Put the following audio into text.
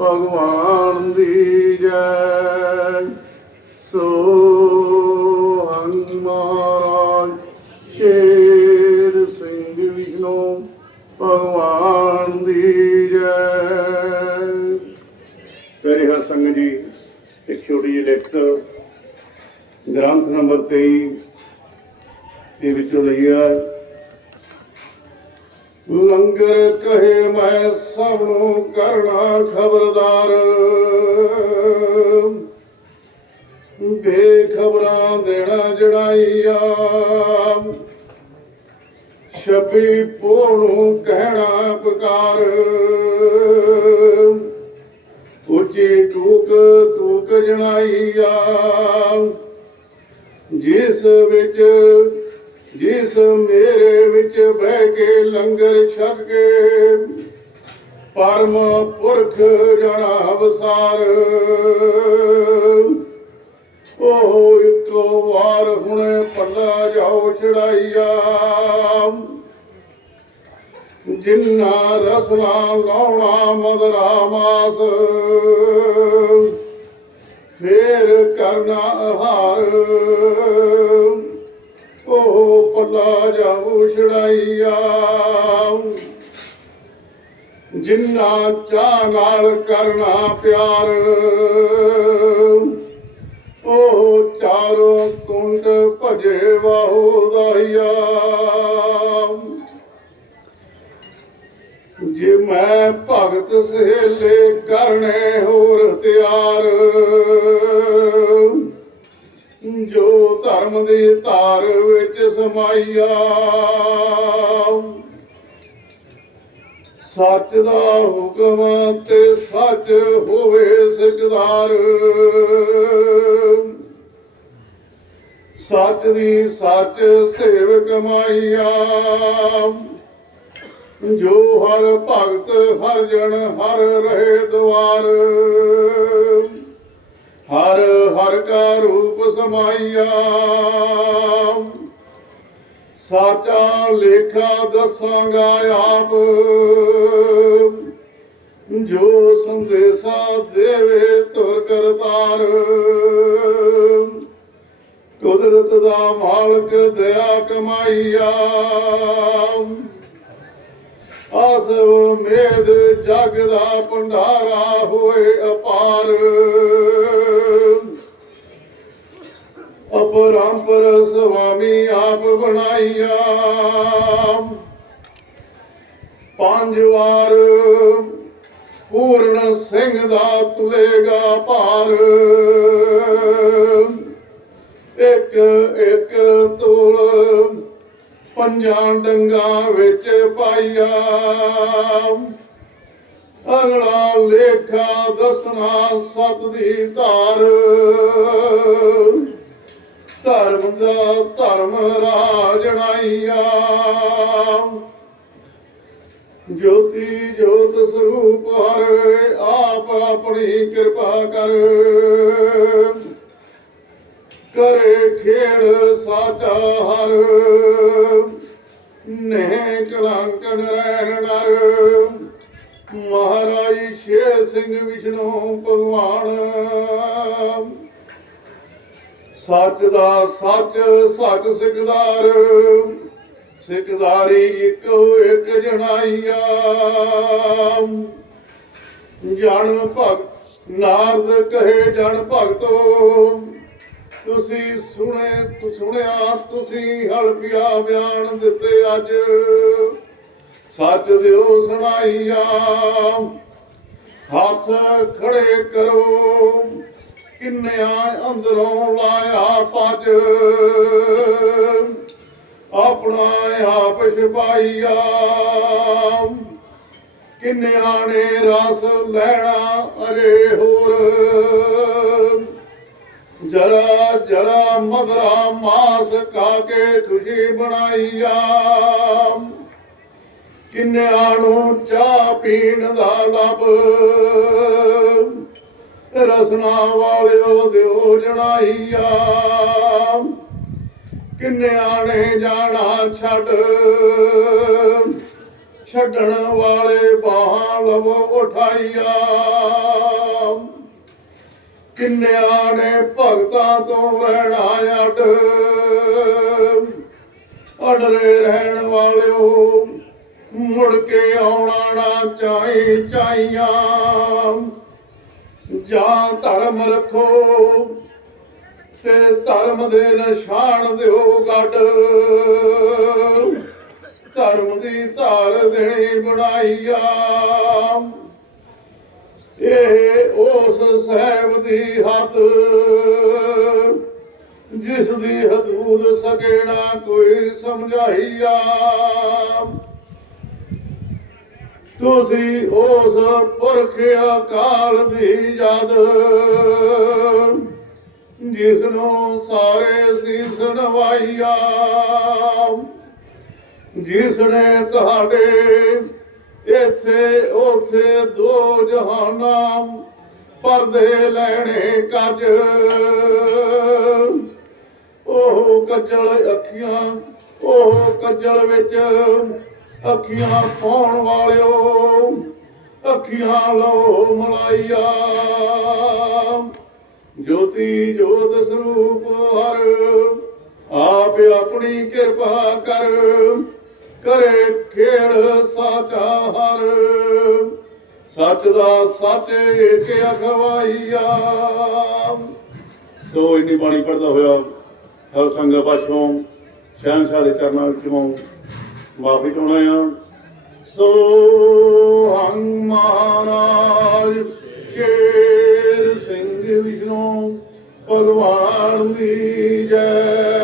ਭਗਵਾਨ ਦੀ ਜੈ। ਸੋ ਹਨੂਮਾਨ ਸ਼ੇਰ ਸਿੰਘ ਵਿਸ਼ਨੂੰ, ਭਗਵਾਨ ਦੀ ਜੈ। ਪਿਆਰੇ ਹਰ ਸੰਗਤ ਜੀ, ਇੱਕ ਛੋਟੀ ਜਿਹੀ ਲਿਖਤ ਗ੍ਰੰਥ ਨੰਬਰ 23 ਦੇ ਵਿੱਚੋਂ ਲਈ ਆ ਲੰਗਰ ਕਹੇ ਮੈਂ ਸਭ ਨੂੰ ਕਰਨਾ ਖਬਰਦਾਰ। ਬੇਖਬਰਾਂ ਦੇਣਾ ਜੜਾਈਆ। ਛੱਬੀ ਪੋਹ ਕਹਿਣਾ ਪੁਕਾਰ। ਉੱਚੀ ਟੂਕ ਟੂਕ ਜਣਾਈਆ। ਜਿਸ ਵਿੱਚ ਜਿਸ ਮੇਰੇ ਵਿੱਚ ਬਹਿ ਕੇ ਲੰਗਰ ਛਕ ਕੇ ਪਰਮ ਪੁਰਖ ਜਣਾ ਵਸਾਰ ਉਹ ਇੱਕੋ ਵਾਰ ਹੁਣੇ ਪੱਲਾ ਜਾਓ ਚੜਾਈਆ। ਜਿੰਨਾ ਰਸਨਾ ਲਾਉਣਾ ਮਦਰਾ ਮਾਸ ਫੇਰ ਕਰਨਾ ਹਾਰ ਉਹ ਪੱਲਾ ਜਾਉ ਛੜਾਈਆ ਜਿੰਨਾ ਚਾਹ ਨਾਲ ਕਰਨਾ ਪਿਆਰ, ਉਹ ਚਾਰੋਂ ਕੁੰਡ ਭਜੇ ਵਾਹੂ ਦਾਈਆ। ਜੇ ਮੈਂ ਭਗਤ ਸਹੇਲੇ ਕਰਨੇ ਹੋਰ ਤਿਆਰ ਜੋ ਧਰਮ ਦੀ ਧਾਰ ਵਿੱਚ ਸਮਾਈਆ। ਸੱਚ ਦਾ ਹੁਕਮ ਤੇ ਸੱਚ ਹੋਵੇ ਸਿਕਦਾਰ। ਸੱਚ ਦੀ ਸੱਚ ਸੇਵ ਮਾਈਆ। ਜੋ ਹਰ ਭਗਤ ਹਰ ਜਨ ਹਰ ਰਹੇ ਦਵਾਰ। ਹਰ ਹਰ ਕਾ ਸਮਾਈਆ। ਸਾਚਾ ਲੇਖਾ ਦੱਸਾਂਗਾ ਆਪ। ਜੋ ਸੰਦੇਸ਼ਾ ਦੇਵੇ ਤੁਰ ਕਰਤਾਰ। ਕੁਦਰਤ ਦਾ ਮਾਲਕ ਦਇਆ ਕਮਾਈਆ। ਆਸ ਉਮੀਦ ਜਗ ਦਾ ਭੰਡਾਰਾ ਹੋਏ ਅਪਾਰ। ਅਪਰੰਪਰ ਸੁਆਮੀ ਆਪ ਬਣਾਈਆ। ਪੰਜ ਵਾਰ ਪੂਰਨ ਸਿੰਘ ਦਾ ਤੁਲੇਗਾ ਭਾਰ। ਇੱਕ ਇੱਕ ਤੋਲ ਪੰਜਾਂ ਡੰਗਾਂ ਵਿੱਚ ਪਾਈਆ। ਅਗਲਾ ਲੇਖਾ ਦਸਣਾ ਸਤ ਦੀ ਧਾਰ। ਧਰਮ ਦਾ ਧਰਮ ਰਾਜਣਾਈਆ ਜੋਤੀ ਜੋਤ ਸਰੂਪ ਹਰ ਆਪ ਆਪਣੀ ਕਿਰਪਾ ਕਰ। ਕਰੇ ਖੇੜ ਸਾਚਾ ਹਰ। ਨੇ ਕਲੰਕਨ ਰਹਿਣ ਨਰ। ਮਹਾਰਾਜ ਸ਼ੇਰ ਸਿੰਘ ਵਿਸ਼ਨੂੰ ਭਗਵਾਨ। ਸੱਚ ਦਾ ਸੱਚ ਸੱਚ ਸਿਕਦਾਰ। ਸਿਕਦਾਰੀ ਇੱਕੋ, ਇੱਕ ਜਣਾਈਆ। ਜਨ ਭਗਤ, ਨਾਰਦ ਕਹੇ ਜਨ ਭਗਤੋ। ਤੁਸੀਂ ਸੁਣੇ, ਤੁ, ਸੁਣਿਆ, ਤੁਸੀਂ ਹਲਫੀਆ ਬਿਆਨ ਦਿੱਤੇ ਅੱਜ। ਸੱਚ ਦਿਓ ਸੁਣਾਈਆ। ਹੱਥ ਖੜੇ ਕਰੋ। ਕਿੰਨਿਆ ਅੰਦਰੋਂ ਲਾਇਆ ਪੱਜ। ਆਪਣਾ ਆਪ ਛਪਾਈਆ। ਕਿੰਨਿਆ ਨੇ ਰਸ ਲੈਣਾ ਅਰੇ ਹੋਰ। ਜਰਾ ਜਰਾ ਮਧਰਾ ਮਾਸ ਕਾ ਕੇ ਖੁਸ਼ੀ ਬਣਾਈਆ। ਕਿੰਨਿਆਂ ਨੂੰ ਚਾਹ ਪੀਣ ਦਾ ਲੱਭ। ਰਸਨਾ ਵਾਲਿਓ ਦਿਓ ਜਣਾਈਆ ਕਿੰਨਿਆਂ ਨੇ ਜਾਣਾ ਛੱਡ? ਛੱਡਣ ਵਾਲੇ ਬਾਹਾਂ ਲਵੋ ਉਠਾਈਆ। ਕਿੰਨਿਆਂ ਨੇ ਭਗਤਾਂ ਤੋਂ ਰਹਿਣਾ ਅੱਡ? ਅਡਰੇ ਰਹਿਣ ਵਾਲਿਓ, ਮੁੜ ਕੇ ਆਉਣਾ ਨਾ ਚਾਹੀ ਚਾਹੀਆਂ। ਜਾਂ ਧਰਮ ਰੱਖੋ ਤੇ ਧਰਮ ਦੇ ਨਿਸ਼ਾਨ ਦਿਓ ਗੱਡ। ਧਰਮ ਦੀ ਧਾਰ ਦੇਣੀ ਬਣਾਈਆ ਇਹ ਉਸ ਸਾਹਿਬ ਦੀ ਹੱਥ ਜਿਸ ਦੀ ਹਦੂਦ ਸਕੇਣਾ ਕੋਈ ਸਮਝਾਈਆ ਤੁਸੀਂ ਉਸ ਪੁਰਖ ਅਕਾਲ ਦੀ ਯਾਦ ਜਿਸ ਨੂੰ ਸਾਰੇ ਸੀਸ ਨਵਾਈਆ ਜਿਸ ਨੇ ਤੁਹਾਡੇ ਇੱਥੇ, ਉਥੇ ਦੋ ਜਹਾਨਾਂ ਪਰਦੇ ਲੈਣੇ ਕੱਜ। ਉਹ ਕੱਜਲ ਅੱਖੀਆਂ, ਉਹ ਕੱਜਲ ਵਿੱਚ ਅੱਖੀਆਂ ਪਾਉਣ ਵਾਲਿਓ, ਅੱਖੀਆਂ ਲੋ ਮਲਾਈਆ। ਜੋਤੀ ਜੋਤ ਸਰੂਪ ਹਰ, ਆਪ ਆਪਣੀ ਕਿਰਪਾ ਕਰ, ਕਰੇ ਖੇੜ ਸਾਚਾ ਹਰ ਸੱਚ ਦਾ ਸੱਚ ਏਕ ਅਖਵਾਈਆ। ਸੋ ਇੰਨੀ ਬਾਣੀ ਪੜਦਾ ਹੋਇਆ ਹਰ ਸੰਗ ਪਾਛੋਂ ਸ਼ਾਹ ਦੇ ਚਰਨਾਂ ਵਿੱਚੋਂ ਮਾਫੀ ਚਾਹੁੰਦਾ ਆ ਸੋ ਹੰ ਮਹਾਰਾਜ ਸ਼ੇਰ ਸਿੰਘ ਵਿਸ਼ਨੂੰ ਭਗਵਾਨ ਦੀ ਜੈ।